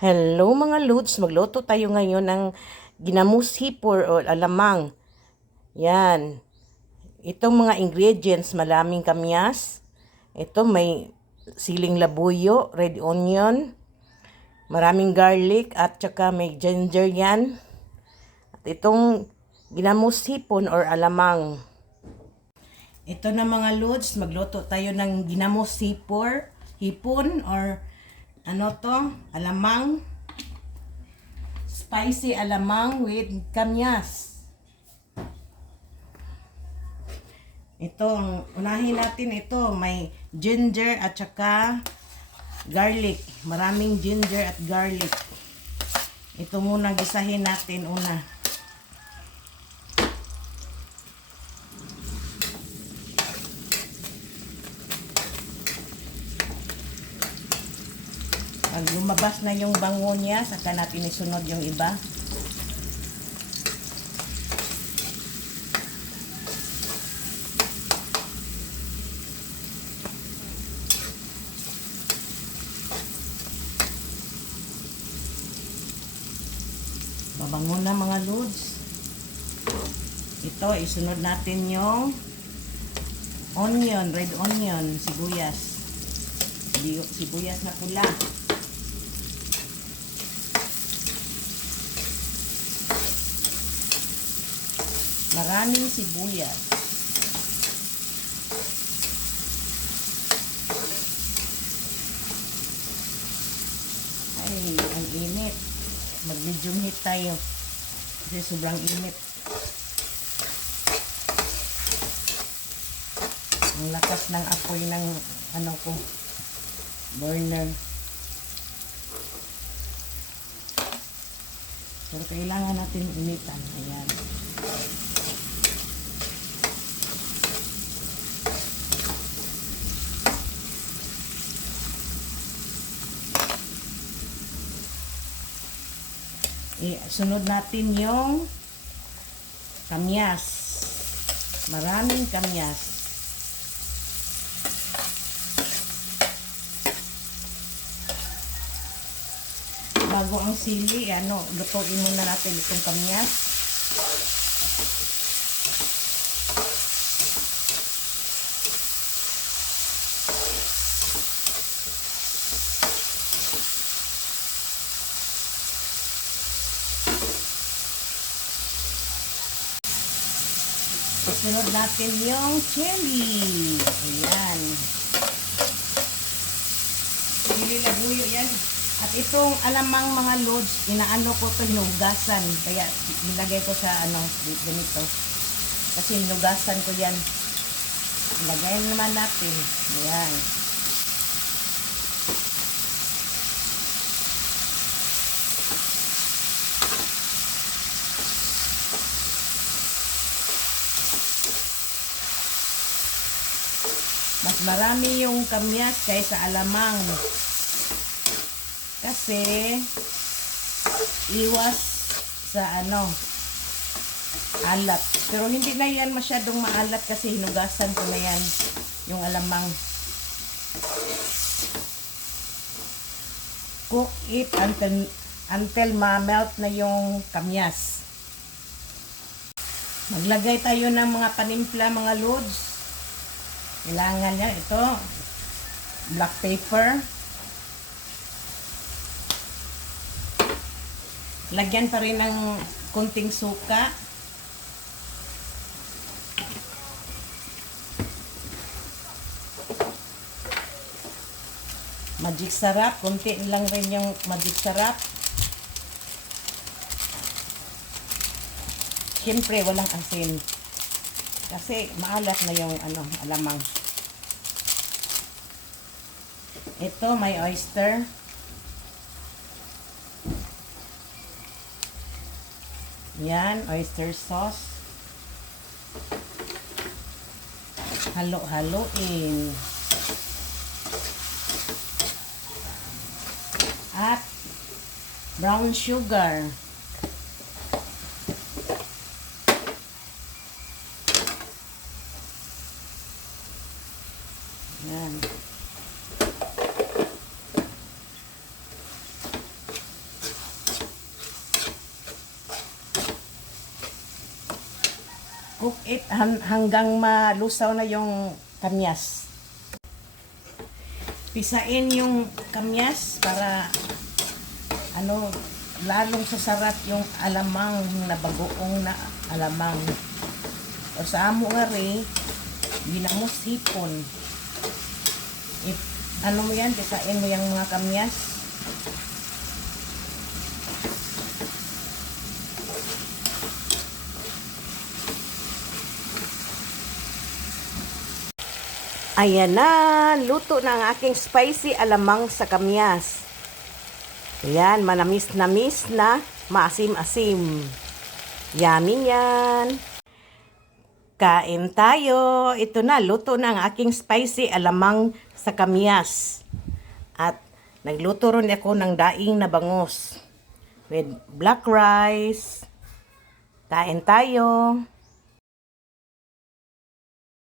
Hello mga Lods, magluto tayo ngayon ng ginamus hipor o alamang. Yan. Itong mga ingredients, maraming kamyas. Ito may siling labuyo, red onion, maraming garlic at saka may ginger yan. At itong ginamus hipon or alamang. Ito na mga Lods, magluto tayo ng ginamus hipon or alamang. Spicy alamang with kamyas. Ito, ang unahin natin ito, may ginger at saka garlic. Maraming ginger at garlic. Ito muna gisahin natin una. Pag lumabas na yung bango niya, saka natin isunod yung iba. Babango na mga Lods. Ito, isunod natin yung onion, red onion, sibuyas. Sibuyas na pula. Maraming sibuyas. Ay, ang init. Mag-medium heat tayo. Kasi sobrang init. Ang lakas ng apoy ng burner. Pero kailangan natin initan. Ayan. Sunod natin yung kamyas. Maraming kamyas. Bago ang sili, lutuin muna natin itong kamyas. Sunod natin yung chili. Ayan. Chili labuyo yan. At itong alamang mga Lods, inaano ko to, hinugasan. Kaya nilagay ko sa ganito. Kasi hinugasan ko yan. Ilagay naman natin. Ayan. Mas marami yung kamyas kaysa alamang. Kasi iwas sa alat. Pero hindi na yan masyadong maalat kasi hinugasan ko na yan yung alamang. Cook it until ma-melt na yung kamyas. Maglagay tayo ng mga panimpla mga Lods. Kailangan niya ito, black pepper. Lagyan pa rin ng konting suka. Magic sarap, konti lang rin yung magic sarap. Siyempre walang asin. Kasi maalat na yung alamang. Ito may oyster. Yan, oyster sauce. Halo-haloin. At brown sugar. Yan. hanggang malusaw na yung kamyas. Pisain yung kamyas para lalong sasarap yung alamang na bagoong na alamang. O sa amo nga rin, ginamos hipon. Mo yan, pisain mo yung mga kamyas. Ayan na, luto na ang aking spicy alamang sa kamyas. Ayan, manamis-namis na, maasim-asim. Yummy yan. Kain tayo. Ito na, luto na ang aking spicy alamang sa kamyas. At nagluto rin ako ng daing na bangus with black rice. Kain tayo.